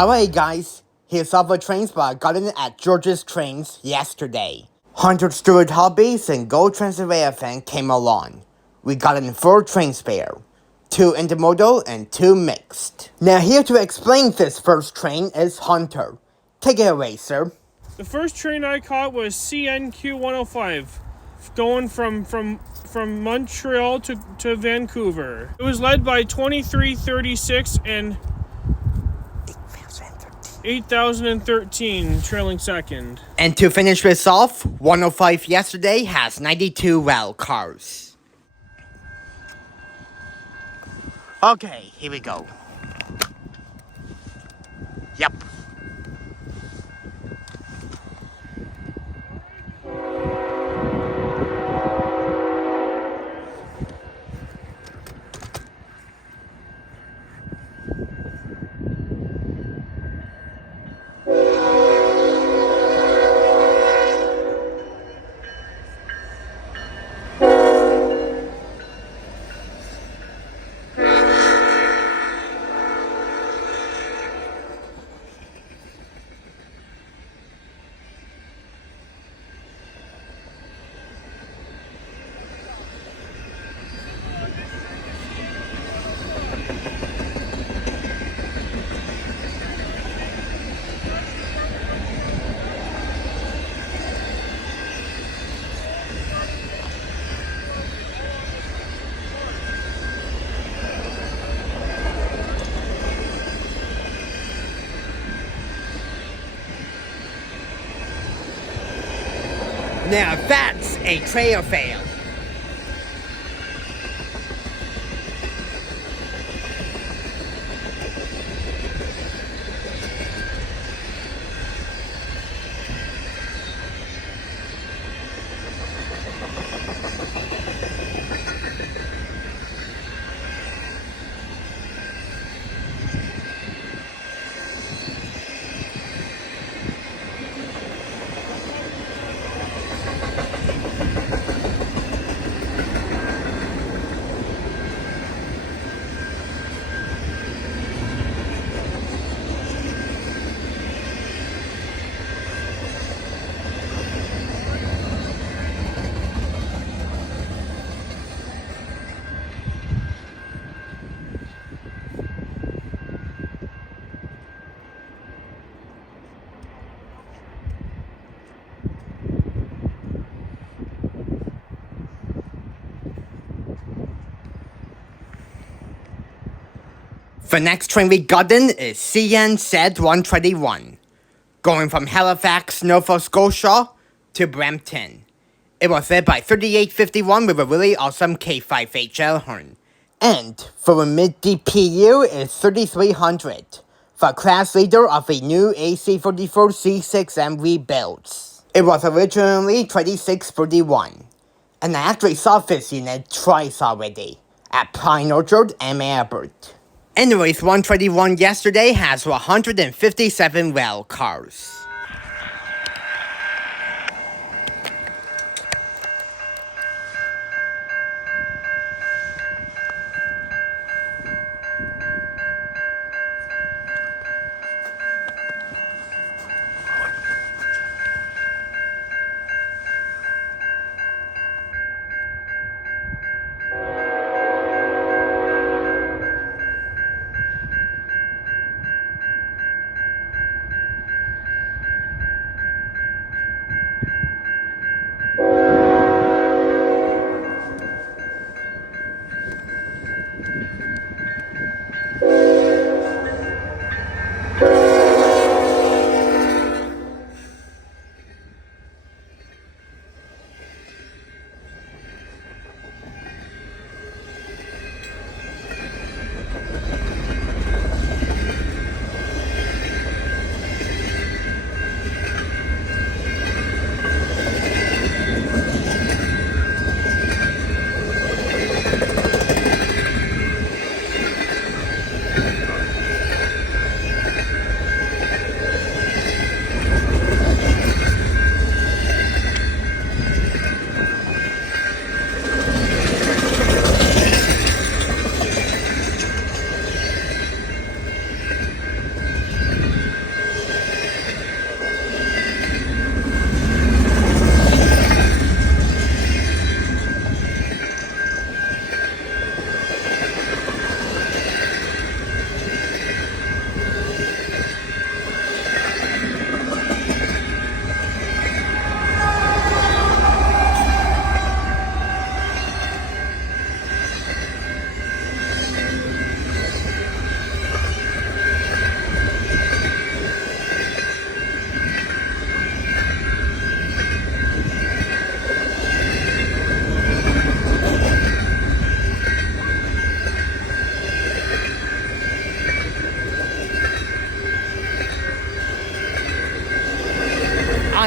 Alright guys, here's all the trains I got in at George's Trains yesterday. 100 Stewart Hobbies and Gold Transylvania fan came along. We got in 4 train spare, 2 intermodal and 2 mixed. Now here to explain this first train is Hunter. Take it away, sir. The first train I caught was Q105, going from Montreal to Vancouver. It was led by 2336 and 8013 trailing second. And to finish this off, 105 yesterday has 92 rail cars. Okay, here we go. Yep. Now that's a trail fail. The next train we got in is Z121, going from Halifax, Nova Scotia to Brampton. It was led by 3851 with a really awesome K5HL horn. And for the mid-DPU is 3300, the class leader of the new AC44C6M rebuilds. It was originally 2631, and I actually saw this unit twice already, at Pine Orchard and Albert. Anyways, 121 yesterday has 157 rail cars.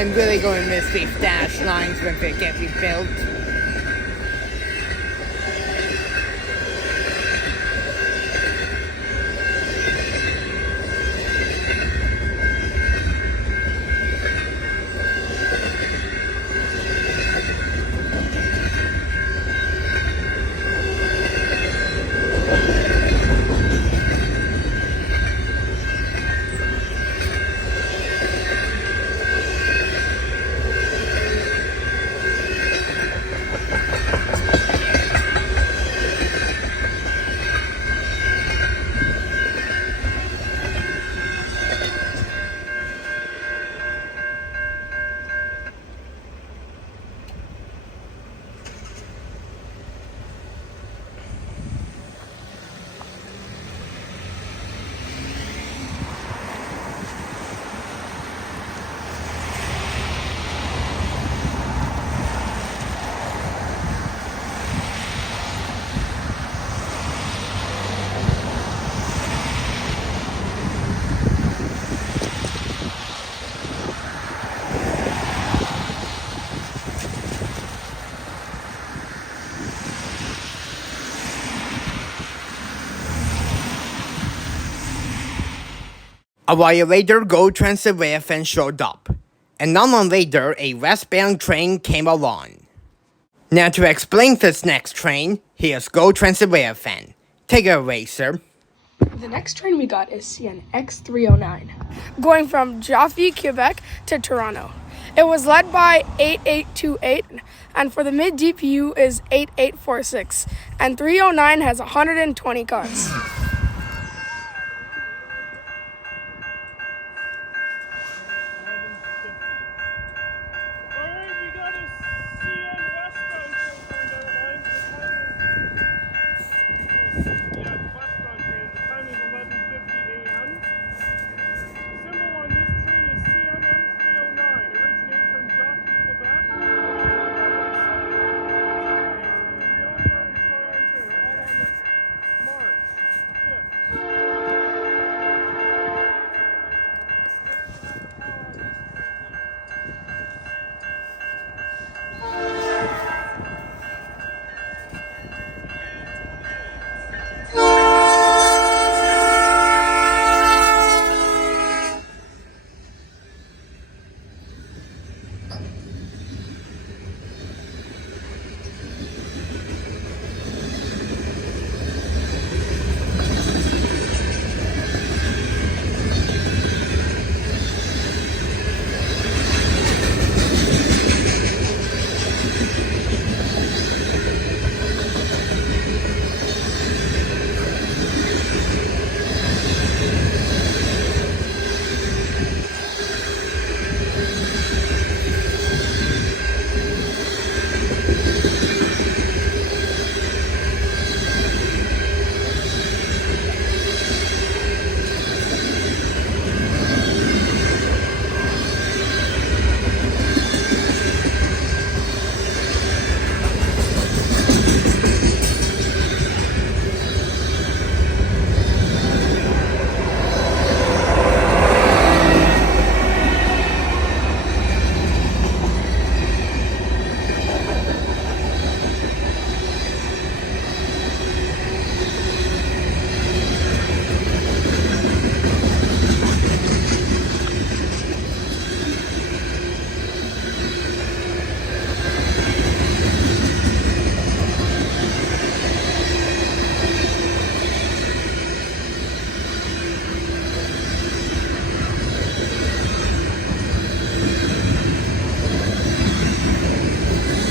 I'm really going to miss these dash lines when they get rebuilt. A while later, Go Transylvania showed up, and not long later, a westbound train came along. Now to explain this next train, here's Go Transylvania. Take it away, sir. The next train we got is CN X309, going from Jaffe, Quebec to Toronto. It was led by 8828, and for the mid DPU is 8846, and 309 has 120 cars.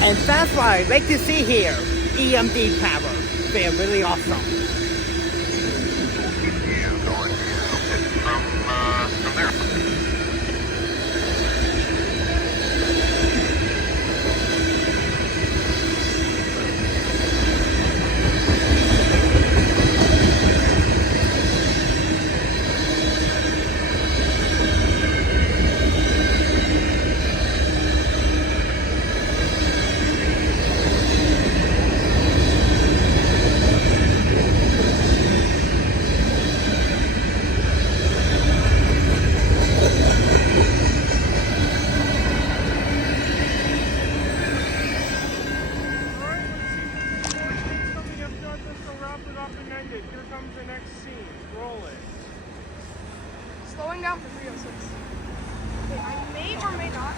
And that's what I like to see here. EMD power. They're really awesome. From there. open-ended. Here comes the next scene. Roll it. Slowing down for 306. Okay, I may or may not.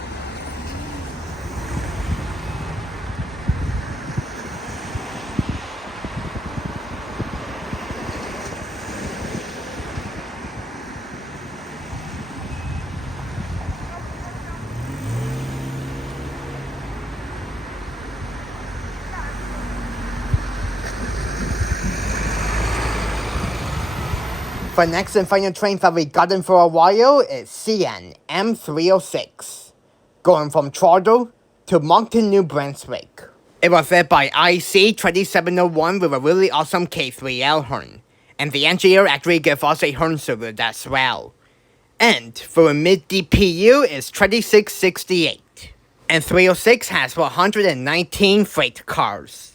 The next and final train that we gotten for a while is CN M306, going from Toronto to Moncton, New Brunswick. It was led by IC2701 with a really awesome K3L horn, and the engineer actually gave us a horn salute as well. And for a mid DPU is 2668, and 306 has 119 freight cars.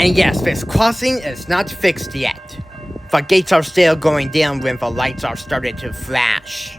And yes, this crossing is not fixed yet. The gates are still going down when the lights are starting to flash.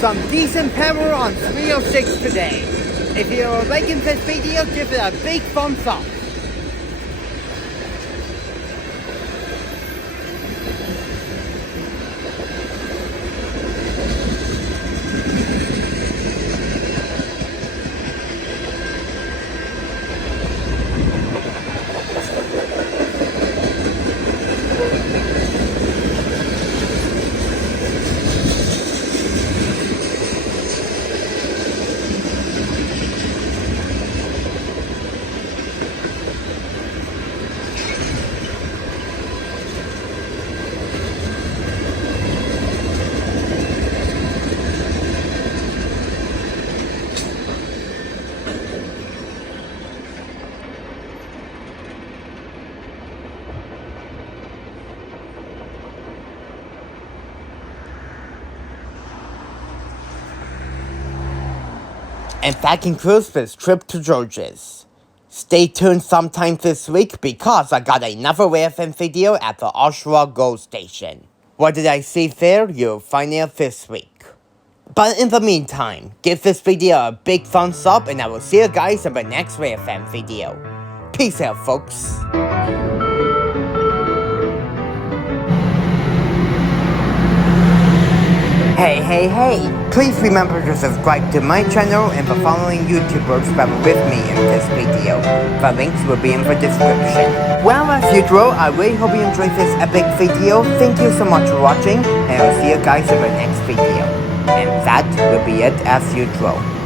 Some decent power on 306 today. If you're liking this video, give it a big thumbs up. And that concludes this trip to George's. Stay tuned sometime this week because I got another AFM video at the Oshawa GO station. What did I see there? You'll find out this week. But in the meantime, give this video a big thumbs up and I will see you guys in the next AFM video. Peace out, folks. Hey, please remember to subscribe to my channel and the following YouTubers that were with me in this video. The links will be in the description. Well, as usual, I really hope you enjoyed this epic video. Thank you so much for watching, and I'll see you guys in the next video. And that will be it as usual.